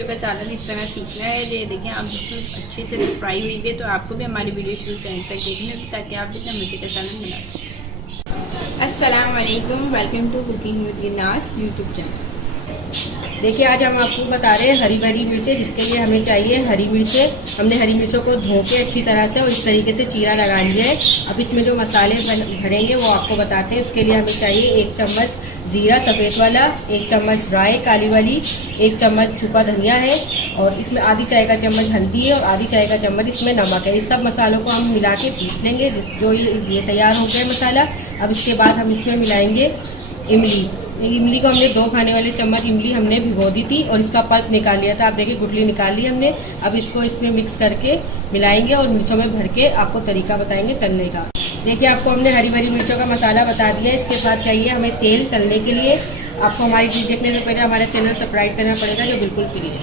मिर्चों का सालन इस तरह सीखना है। ये देखिए आप बिल्कुल अच्छे से फ्राई हुई है, तो आपको भी हमारी वीडियो शुरू से एंड तक देखनी होगी ताकि आप भी मज़े का सालन बना सकें। अस्सलाम वालेकुम, welcome to cooking with Gina's YouTube channel. देखिए आज हम आपको बता रहे हैं हरी भरी मिर्चें, जिसके लिए हमें चाहिए हरी मिर्चें। हमने हरी मिर्चों को धो के अच्छी तरह से और इस तरीके से चीरा लगा लिया है। अब इसमें जो मसाले भरेंगे वो आपको बताते हैं। इसके लिए हमें चाहिए 1 चम्मच जीरा सफ़ेद वाला, 1 चम्मच राई काली वाली, 1 चम्मच सूखा धनिया है और इसमें आधी चाय का चम्मच हल्दी है और आधी चाय का चम्मच इसमें नमक है। इस सब मसालों को हम मिला के पीस लेंगे। जो ये तैयार हो गया मसाला। अब इसके बाद हम इसमें मिलाएंगे इमली। इमली को हमने 2 खाने वाले चम्मच इमली हमने भिगो दी थी और इसका पल्प निकाल लिया था। आप देखिए गुठली निकाल ली हमने। अब इसको इसमें मिक्स करके मिलाएंगे और मिर्चों में भर के आपको तरीका बताएंगे तलने का। देखिए आपको हमने हरी भरी मिर्चों का मसाला बता दिया। इसके बाद चाहिए हमें तेल तलने के लिए। आपको हमारी चीज़ देखने से पहले हमारा चैनल सब्सक्राइब करना पड़ेगा, जो बिल्कुल फ्री है।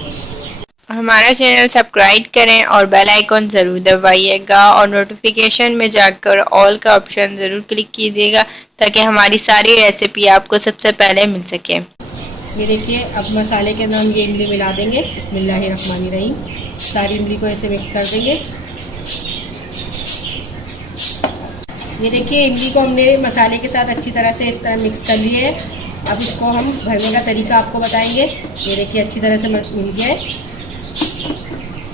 हमारा चैनल सब्सक्राइब करें और बेल आइकॉन ज़रूर दबाइएगा और नोटिफिकेशन में जाकर ऑल का ऑप्शन ज़रूर क्लिक कीजिएगा ताकि हमारी सारी रेसिपी आपको सबसे पहले मिल सके। ये देखिए अब मसाले के अंदर हम ये इमली मिला देंगे। बिस्मिल्लाहिर्रहमानिर्रहीम। सारी इमली को ऐसे मिक्स कर देंगे। ये देखिए इमली को हमने मसाले के साथ अच्छी तरह से इस तरह मिक्स कर लिए है। अब इसको हम भरने का तरीका आपको बताएंगे। ये देखिए अच्छी तरह से मिल गया है।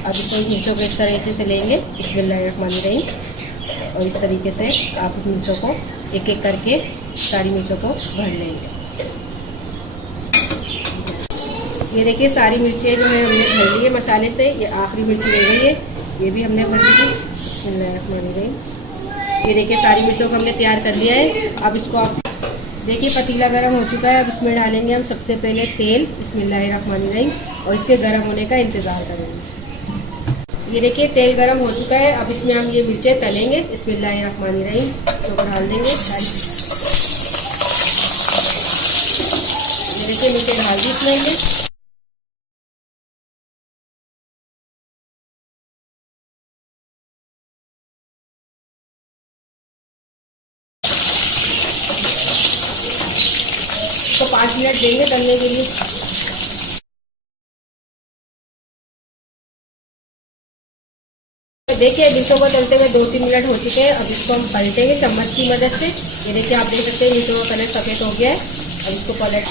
अब इसको मिर्चों को इस तरीके से लेंगे। बिस्मिल्लाहिर्रहमानिर्रहीम। और इस तरीके से आप इस मिर्चों को एक एक करके सारी मिर्चों को भर लेंगे। ये देखिए सारी मिर्चें जो है हमने भर ली है मसाले से। ये आखिरी मिर्ची रह गई है, ये भी हमने भर ली थी। बिस्मिल्लाहिर्रहमानिर्रहीम। ये देखिए सारी मिर्चों को हमने तैयार कर लिया है। अब इसको आप देखिए पतीला गर्म हो चुका है। अब इसमें डालेंगे हम सबसे पहले तेल। बिस्मिल्लाहिर्रहमानिर्रहीम। और इसके गर्म होने का इंतज़ार करेंगे। ये देखिए तेल गर्म हो चुका है। अब इसमें हम ये मिर्चें तलेंगे। बिस्मिल्लाहिर्रहमानिर्रहीम। तो डाल देंगे। ये देखिए मिर्चें डाल दी इसमें ये। तो 5 मिनट देंगे तलने के लिए। देखिए मिर्चों को तलते हुए 2-3 मिनट हो चुके हैं। अब इसको हम पलटेंगे चम्मच की मदद से। ये देखिए आप देख सकते हैं मिर्चों का कलर सफ़ेद हो गया है। अब इसको पलट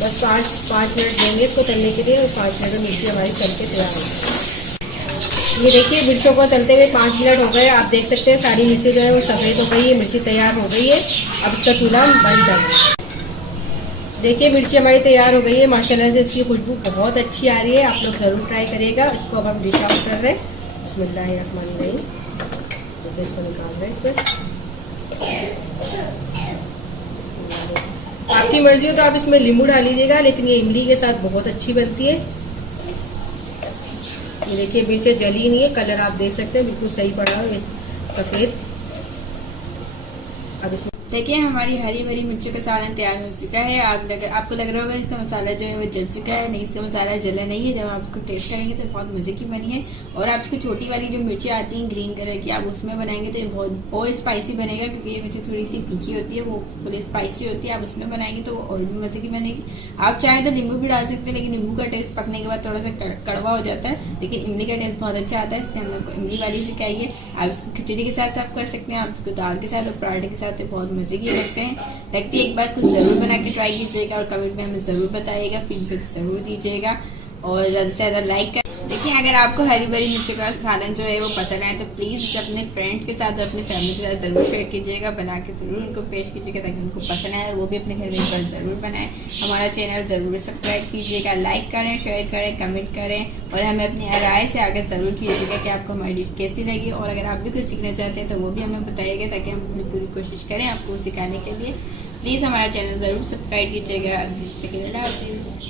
बस 5 मिनट देंगे इसको तलने के लिए और 5 मिनट में मिर्ची हमारी तल के तैयार हो गई। ये देखिए मिर्चों को तलते हुए 5 मिनट हो गए। आप देख सकते हैं सारी मिर्ची जो है वो सफ़ेद हो गई है, मिर्ची तैयार हो गई है। अब इसका चूल्हा बंद कर देंगे। देखिए मिर्ची हमारी तैयार हो गई है। माशाल्लाह से इसकी खुशबू बहुत अच्छी आ रही है। आप लोग ज़रूर ट्राई करिएगा। इसको अब हम डिश आउट कर रहे हैं। बिस्मिल्लाहिर्रहमानिर्रहीम। तो इसको निकाल रहे हैं इसमें। आपकी मर्जी हो तो आप इसमें नींबू डाल लीजिएगा, लेकिन ये इमली के साथ बहुत अच्छी बनती है। ये देखिए मिर्चें जली नहीं है, कलर आप देख सकते हैं बिल्कुल सही पड़ा है सफ़ेद। अब इसमें देखिए हमारी हरी भरी मिर्चों का सालन तैयार हो चुका है। आपको लग रहा होगा इसका मसाला जो है वो जल चुका है। नहीं, इसका मसाला जला नहीं है। जब आप इसको टेस्ट करेंगे तो बहुत मज़े की बनी है। और आप इसकी छोटी वाली जो मिर्ची आती हैं ग्रीन कलर की, आप उसमें बनाएंगे तो ये बहुत और स्पाइसी बनेगा, क्योंकि ये मिर्ची थोड़ी सी फीकी होती है, वो फुल स्पाइसी होती है। आप उसमें बनाएंगे तो वो और भी मज़े की बनेगी। आप चाहें तो नींबू भी डाल सकते हैं, लेकिन नींबू का टेस्ट पकने के बाद थोड़ा सा कड़वा हो जाता है, लेकिन इमली का टेस्ट बहुत अच्छा आता है। इसलिए हम लोग को इमली वाली सिखाई है। आप इसको खिचड़ी के साथ सर्व कर सकते हैं, आप इसको दाल के साथ और पराठे के साथ बहुत मज़े की लगते हैं। लगती है एक बार कुछ ज़रूर बना के ट्राई कीजिएगा और कमेंट में हमें ज़रूर बताइएगा, फीडबैक ज़रूर दीजिएगा और ज़्यादा से ज़्यादा लाइक कर। देखिए अगर आपको हरी भरी मिर्चों का सालन जो है वो पसंद आए तो प्लीज़ इसे अपने फ्रेंड के साथ और अपनी फैमिली के साथ ज़रूर शेयर कीजिएगा। बना के ज़रूर उनको पेश कीजिएगा ताकि उनको पसंद आए और वो भी अपने घर में एक बार ज़रूर बनाएं। हमारा चैनल ज़रूर सब्सक्राइब कीजिएगा, लाइक करें, शेयर करें, कमेंट करें और हमें अपनी राय से आगे ज़रूर कीजिएगा कि आपको हमारी डिश कैसी लगी। और अगर आप भी कुछ सीखना चाहते हैं तो वो भी हमें बताइएगा ताकि हम अपनी पूरी कोशिश करें आपको सिखाने के लिए। प्लीज़ हमारा चैनल ज़रूर सब्सक्राइब कीजिएगा। अल्लाह हाफ़िज़।